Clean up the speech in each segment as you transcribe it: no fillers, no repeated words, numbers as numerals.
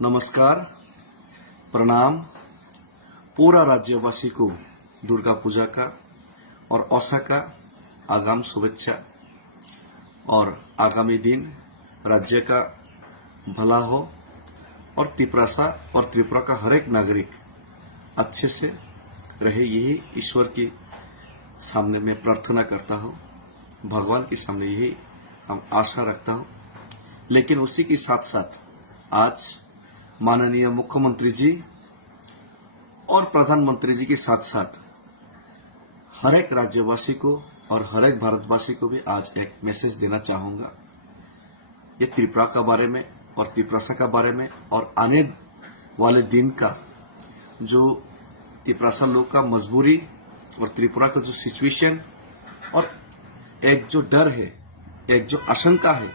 नमस्कार, प्रणाम। पूरा राज्यवासी को दुर्गा पूजा का और ओसा का आगाम शुभेच्छा और आगामी दिन राज्य का भला हो और त्रिपुरा और त्रिपुरा का हर एक नागरिक अच्छे से रहे, यही ईश्वर के सामने मैं प्रार्थना करता हूँ, भगवान के सामने यही हम आशा रखता हूँ। लेकिन उसी के साथ साथ आज माननीय मुख्यमंत्री जी और प्रधानमंत्री जी के साथ साथ हर एक राज्यवासी को और हर एक भारतवासी को भी आज एक मैसेज देना चाहूंगा। ये त्रिपुरा का बारे में और त्रिपुरा का बारे में और आने वाले दिन का जो त्रिपुरा लोग का मजबूरी और त्रिपुरा का जो सिचुएशन और एक जो डर है, एक जो आशंका है,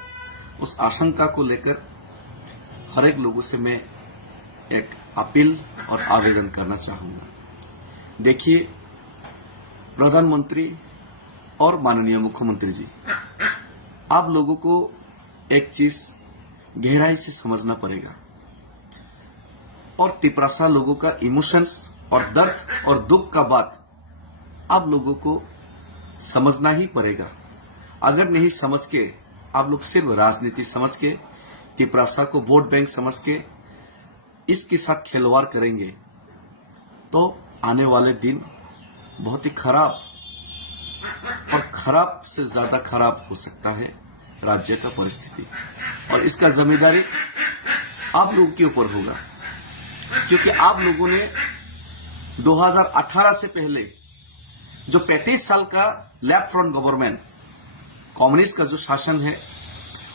उस आशंका को लेकर हर एक लोगों से मैं एक अपील और आवेदन करना चाहूंगा। देखिए, प्रधानमंत्री और माननीय मुख्यमंत्री जी, आप लोगों को एक चीज गहराई से समझना पड़ेगा और त्रिपुरा लोगों का इमोशंस और दर्द और दुख का बात आप लोगों को समझना ही पड़ेगा। अगर नहीं समझ के आप लोग सिर्फ राजनीति समझ के त्रिपुरा को वोट बैंक समझ के इसके साथ खिलवाड़ करेंगे तो आने वाले दिन बहुत ही खराब और खराब से ज्यादा खराब हो सकता है राज्य का परिस्थिति, और इसका जिम्मेदारी आप लोगों के ऊपर होगा, क्योंकि आप लोगों ने 2018 से पहले जो 35 साल का लेफ्ट फ्रंट गवर्नमेंट कम्युनिस्ट का जो शासन है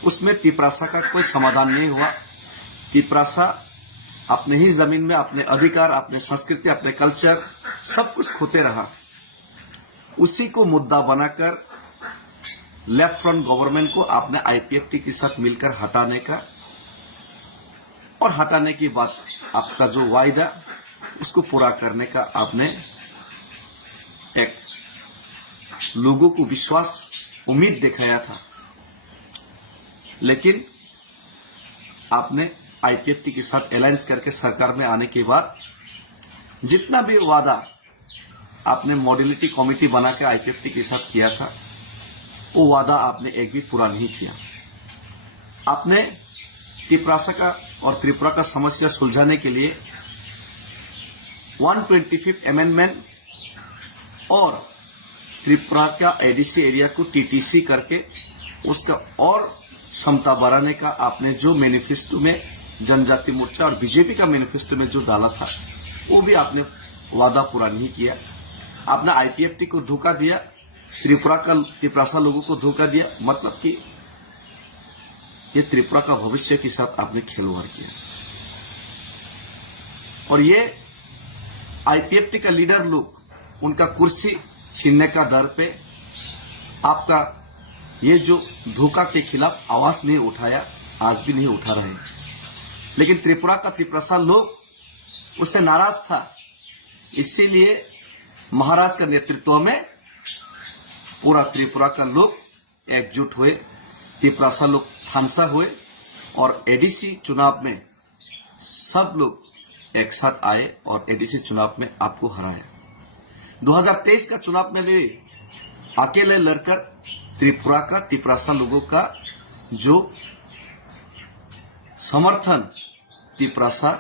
उसमें त्रिपुरा का कोई समाधान नहीं हुआ। त्रिपुरा अपने ही जमीन में अपने अधिकार, अपने संस्कृति, अपने कल्चर सब कुछ खोते रहा। उसी को मुद्दा बनाकर लेफ्ट फ्रंट गवर्नमेंट को आपने आईपीएफटी के साथ मिलकर हटाने का और हटाने के बाद आपका जो वायदा उसको पूरा करने का आपने एक लोगों को विश्वास, उम्मीद दिखाया था। लेकिन आपने आईपीएफटी के साथ अलायंस करके सरकार में आने के बाद जितना भी वादा आपने मॉड्यूलिटी कमेटी बना के आईपीएफटी के साथ किया था, वो वादा आपने एक भी पूरा नहीं किया। आपने त्रिपुरा का और त्रिपुरा का समस्या सुलझाने के लिए 125th अमेंडमेंट और त्रिपुरा का एडीसी एरिया को टीटीसी करके उसका और क्षमता बढ़ाने का आपने जो मैनिफेस्टो में जनजाति मोर्चा और बीजेपी का मैनिफेस्टो में जो डाला था वो भी आपने वादा पूरा नहीं किया। आपने आईपीएफटी को धोखा दिया, त्रिपुरा लोगों को धोखा दिया, मतलब कि ये त्रिपुरा का भविष्य के साथ आपने खिलवाड़ किया। और ये आईपीएफटी का लीडर लोग उनका कुर्सी छीनने का डर पे आपका ये जो धोखा के खिलाफ आवाज नहीं उठाया, आज भी नहीं उठा रहे। लेकिन त्रिपुरा लोग उससे नाराज था, इसीलिए महाराज का नेतृत्व में पूरा त्रिपुरा का लोग एकजुट हुए, त्रिपुरा लोग फांसा हुए और एडीसी चुनाव में सब लोग एक साथ आए और एडीसी चुनाव में आपको हराया। 2023 का चुनाव में भी अकेले लड़कर त्रिपुरा लोगों का जो समर्थन त्रिपुरा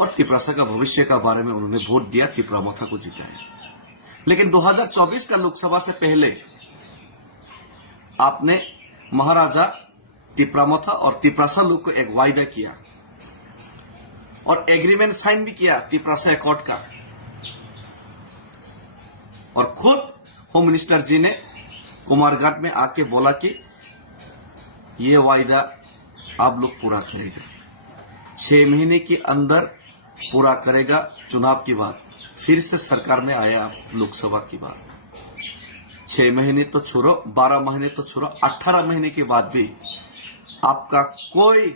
और त्रिपुरा का भविष्य का बारे में उन्होंने वोट दिया, त्रिपुरा मथा को जिताया। लेकिन 2024 का लोकसभा से पहले आपने महाराजा त्रिपुरा मथा और त्रिपुरा लोग को एक वायदा किया और एग्रीमेंट साइन भी किया त्रिपुरा अकॉर्ड का, और खुद होम मिनिस्टर जी ने कुमारघाट में आके बोला कि ये वायदा आप लोग पूरा करेगा, 6 महीने के अंदर पूरा करेगा। चुनाव के बाद फिर से सरकार में आया आप लोकसभा की बात, 6 महीने तो छोड़ो, 12 महीने तो छोड़ो, 18 महीने के बाद भी आपका कोई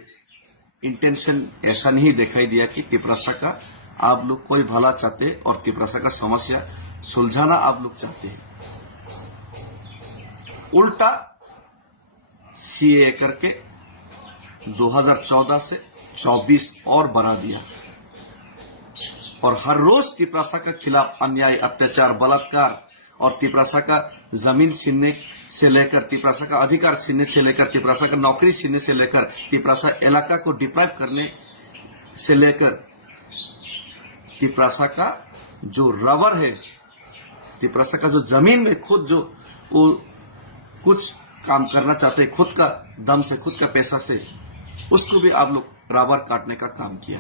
इंटेंशन ऐसा नहीं दिखाई दिया कि त्रिपुरा का आप लोग कोई भला चाहते और त्रिपुरा का समस्या सुलझाना आप लोग चाहते हैं। उल्टा सीए करके 2014 से 24 और बढ़ा दिया। और हर रोज तिपरासा के खिलाफ अन्याय, अत्याचार, बलात्कार और तिपरासा का जमीन छीनने से लेकर, तिपरासा का अधिकार छीनने से लेकर, तिपरासा का नौकरी छीनने से लेकर, तिपरासा इलाका को डिप्राइव करने से लेकर, तिपरासा का जो रबर है, तिपरासा का जो जमीन में खुद जो वो कुछ काम करना चाहते हैं, खुद का दम से, खुद का पैसा से, उसको भी आप लोग रबर काटने का काम किया।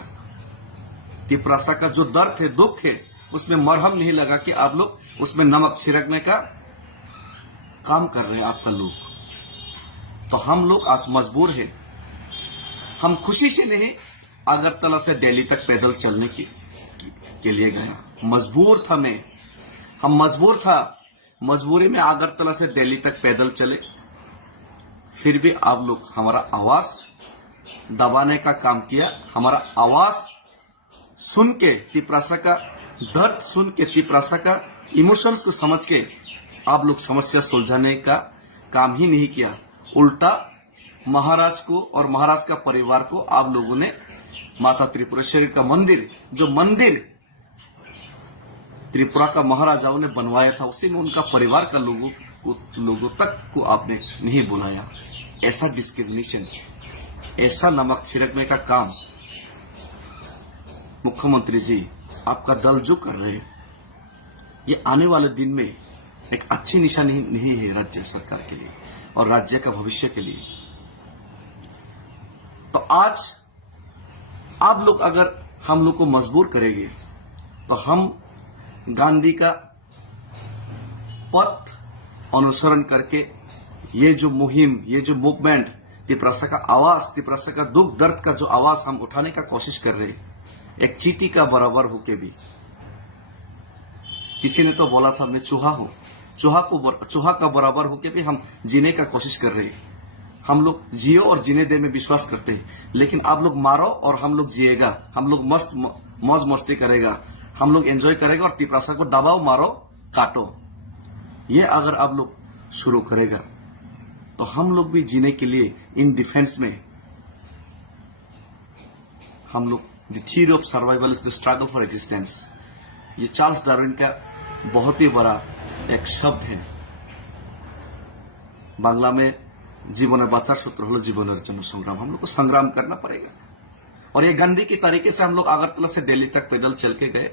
तिपरासा का जो दर्द है, दुख है, उसमें मरहम नहीं लगा कि आप लोग उसमें नमक छिड़कने का काम कर रहे हैं आपका लोग। तो हम लोग आज मजबूर हैं। हम खुशी से नहीं अगरतला से दिल्ली तक पैदल चलने के लिए गए। मजबूर था मैं, हम मजबूर था, मजबूरी में अगरतला से दिल्ली तक पैदल चले। फिर भी आप लोग हमारा आवाज दबाने का काम किया। हमारा आवाज सुन के, तिपरासा का दर्द सुन के, तिपरासा का इमोशंस को समझ के आप लोग समस्या सुलझाने का काम ही नहीं किया। उल्टा महाराज को और महाराज का परिवार को आप लोगों ने माता त्रिपुरेश्वरी का मंदिर, जो मंदिर त्रिपुरा का महाराजाओं ने बनवाया था, उसी में उनका परिवार का लोगों तक को आपने नहीं बुलाया। ऐसा डिस्क्रिमिनेशन, ऐसा नमक छिड़कने का काम मुख्यमंत्री जी, आपका दल जो कर रहे हैं, ये आने वाले दिन में एक अच्छी निशानी नहीं है राज्य सरकार के लिए और राज्य का भविष्य के लिए। तो आज आप लोग अगर हम लोग को मजबूर करेंगे तो हम गांधी का पथ अनुसरण करके ये जो मुहिम, ये जो मूवमेंट, तिपरासा का आवाज, तिपरासा का दुख दर्द का जो आवाज हम उठाने का कोशिश कर रहे हैं, एक चींटी का बराबर होके भी। किसी ने तो बोला था मैं चूहा हूं, चूहा का बराबर होके भी हम जीने का कोशिश कर रहे हैं। हम लोग जियो और जीने दे में विश्वास करते हैं, लेकिन आप लोग मारो और हम लोग जिएगा, हम लोग मस्त मौज मस्ती करेगा, हम लोग एंजॉय करेगा, और तिपरासा को दबाओ, मारो, काटो। ये अगर आप लोग शुरू करेगा तो हम लोग भी जीने के लिए इन डिफेंस में हम लोग, the theory of survival is the struggle for existence, ये चार्ल्स डार्विन का बहुत ही बड़ा एक शब्द है। बांग्ला में जीवन बाचार सूत्र हलो जीवन जन संग्राम, हम लोग को संग्राम करना पड़ेगा। और ये गांधी की तरीके से हम लोग अगरतला से दिल्ली तक पैदल चल के गए।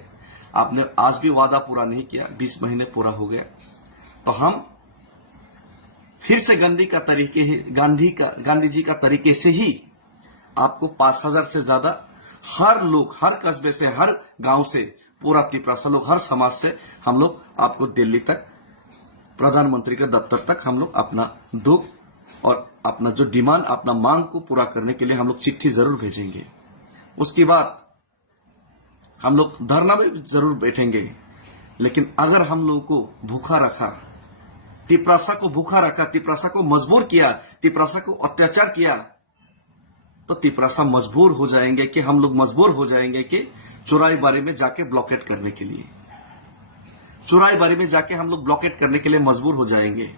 आपने आज भी वादा पूरा नहीं किया, 20 महीने पूरा हो गया। तो हम फिर से गांधी जी का तरीके से ही आपको 5000 से ज्यादा हर लोग, हर कस्बे से, हर गांव से, पूरा तिपरासा लोग, हर समाज से हम लोग आपको दिल्ली तक, प्रधानमंत्री के दफ्तर तक हम लोग अपना दुख और अपना जो डिमांड, अपना मांग को पूरा करने के लिए हम लोग चिट्ठी जरूर भेजेंगे। उसके बाद हम लोग धरना में जरूर बैठेंगे। लेकिन अगर हम लोगों को भूखा रखा, तिपरासा को भूखा रखा, तिपरासा को मजबूर किया, तिपरासा को अत्याचार किया, तो तिपरासा मजबूर हो जाएंगे कि हम लोग मजबूर हो जाएंगे कि चुराईबारी में जाके ब्लॉकेट करने के लिए, चुराईबारी में जाके हम लोग ब्लॉकेट करने के लिए मजबूर हो जाएंगे,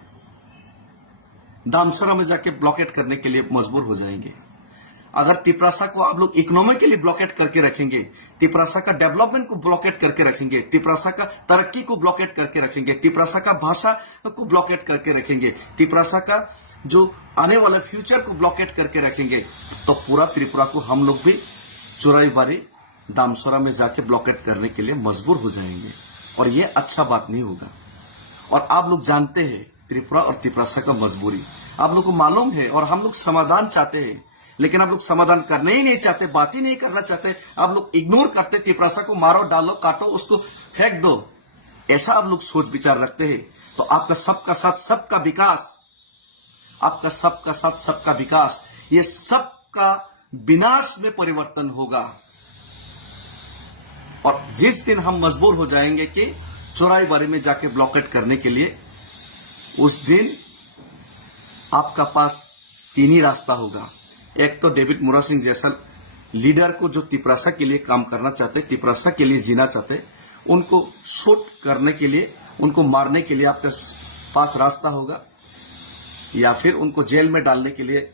दामसरा में जाके ब्लॉकेट करने के लिए मजबूर हो जाएंगे। अगर तिपरासा को आप लोग इकोनॉमिकली ब्लॉकेट करके रखेंगे, तिपरासा का डेवलपमेंट को ब्लॉकेट करके रखेंगे, तिपरासा का तरक्की को ब्लॉकेट करके रखेंगे, तिपरासा का भाषा को ब्लॉकेट करके रखेंगे, तिपरासा का जो आने वाला फ्यूचर को ब्लॉकेट करके रखेंगे, तो पूरा त्रिपुरा को हम लोग भी चुराईबारी, दामसरा में जाके ब्लॉकेट करने के लिए मजबूर हो जाएंगे। और ये अच्छा बात नहीं होगा। और आप लोग जानते हैं त्रिपुरा और तिपरासा का मजबूरी, आप लोग को मालूम है। और हम लोग समाधान चाहते हैं, लेकिन आप लोग समाधान करने ही नहीं चाहते, बात ही नहीं करना चाहते। आप लोग इग्नोर करते, तिपरासा को मारो, डालो, काटो, उसको फेंक दो, ऐसा आप लोग सोच विचार रखते हैं। तो आपका सबका साथ सबका विकास, आपका सबका साथ सबका विकास, ये सबका विनाश में परिवर्तन होगा। और जिस दिन हम मजबूर हो जाएंगे कि चौराईबारी में जाके ब्लॉकेट करने के लिए, उस दिन आपका पास 3 ही रास्ता होगा। एक तो डेविड मुरा सिंह जैसा लीडर को जो तिपरासा के लिए काम करना चाहते, तिपरासा के लिए जीना चाहते, उनको शूट करने के लिए, उनको मारने के लिए आपके पास रास्ता होगा, या फिर उनको जेल में डालने के लिए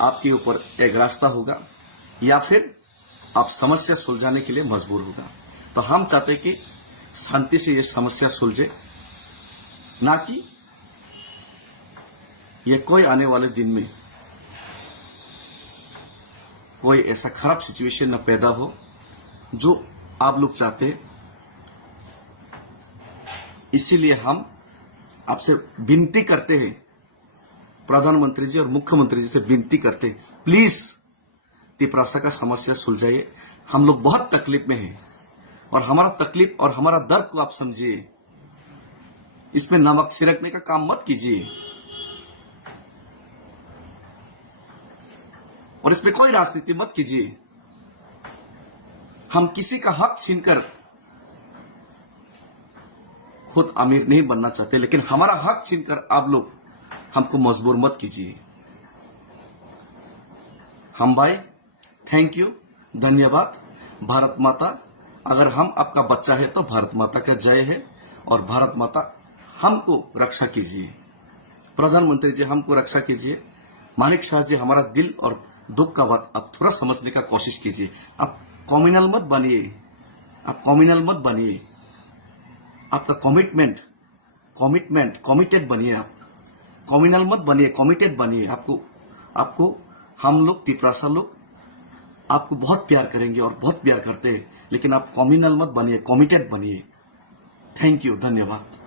आपके ऊपर एक रास्ता होगा या फिर आप समस्या सुलझाने के लिए मजबूर होगा। तो हम चाहते हैं कि शांति से ये समस्या सुलझे, ना कि ये कोई आने वाले दिन में कोई ऐसा खराब सिचुएशन न पैदा हो जो आप लोग चाहते हैं। इसीलिए हम आपसे विनती करते हैं, प्रधानमंत्री जी और मुख्यमंत्री जी से विनती करते हैं, प्लीज तिपरासा का समस्या सुलझाइए। हम लोग बहुत तकलीफ में हैं और हमारा तकलीफ और हमारा दर्द को आप समझिए। इसमें नमक छिड़कने का काम मत कीजिए और इसमें कोई राजनीति मत कीजिए। हम किसी का हक छीनकर खुद अमीर नहीं बनना चाहते, लेकिन हमारा हक छीनकर आप लोग हमको मजबूर मत कीजिए। हम भाई थैंक यू, धन्यवाद। भारत माता, अगर हम आपका बच्चा है तो भारत माता का जय है और भारत माता हमको रक्षा कीजिए। प्रधानमंत्री जी हमको रक्षा कीजिए। मानिक शाह जी, हमारा दिल और दुख का बात आप थोड़ा समझने का कोशिश कीजिए। आप कम्युनल मत बनिए, आप कम्युनल मत बनिए। आपका कमिटेड बनिए। आप कम्युनल मत बनिए, कमिटेड बनिए। आपको हम लोग तिपरासा लोग आपको बहुत प्यार करेंगे और बहुत प्यार करते हैं, लेकिन आप कम्युनल मत बनिए, कमिटेड बनिए। थैंक यू, धन्यवाद।